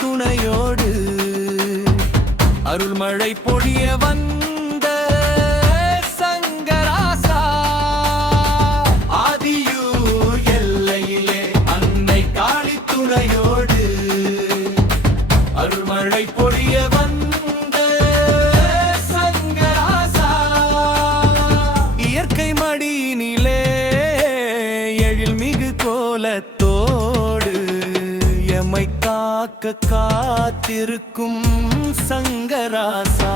துணையோடு அருள்மழை பொழிய வந்த சங்கராசா ஆதியூர் எல்லையிலே அன்னை காளி துணையோடு அருள்மழை பொழிய வந்த சங்கராசா இயற்கை மடியினிலே எழில்மிகு கோலத்தோடு எம்மை காக்க காத்திருக்கும் சங்கராசா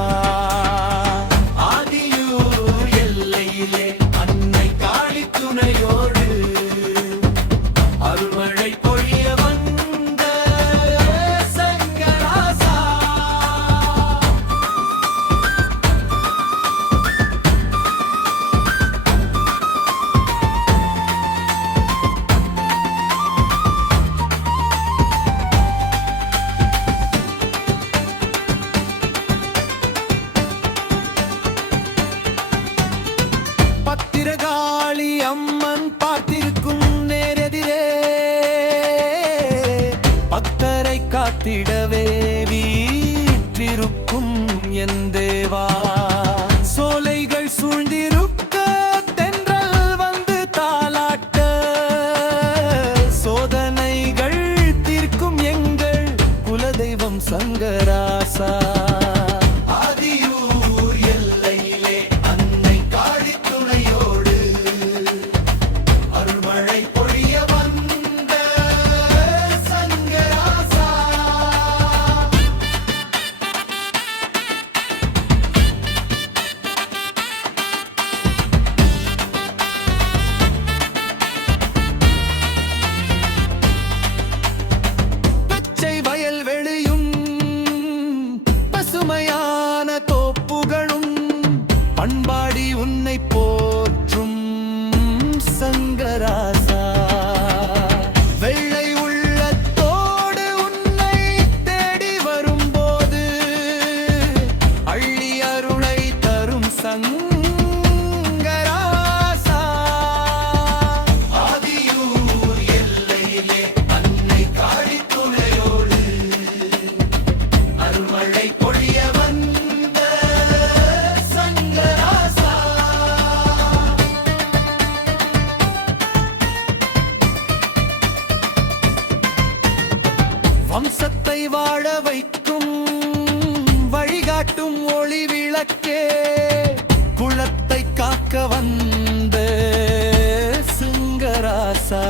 ஆதியூர் எல்லையிலே அன்னை காளி துணையோடு அருள்மழை பொழிய வந்த சங்கராசா பத்திரகாளி அம்மன் பார்த்திருக்கும் நேரெதிரே பக்தரை காத்திடவே வீற்றிருக்கும் என் தேவா சோலைகள் சூழ்ந்திருக்க தென்றல் வந்து தாலாட்ட சோதனைகள் தீர்க்கும் எங்கள் குலதெய்வம் சங்கராசா பசுமையான தோப்புகளும் பண்பாடி உன்னை போற்றும் சங்கராசா வெள்ளை உள்ளத்தோடு உன்னை தேடி வரும்போது அள்ளி அருளை தரும் சங்கராசா ஆதியூர் எல்லையிலே அன்னை காளி துணையோடு அருள்மழை பொழிய வந்த சங்கராசா வம்சத்தை வாழ வைக்கும் வழிகாட்டும் ஒளி விளக்கே குலத்தை காக்க வந்த சங்கராசா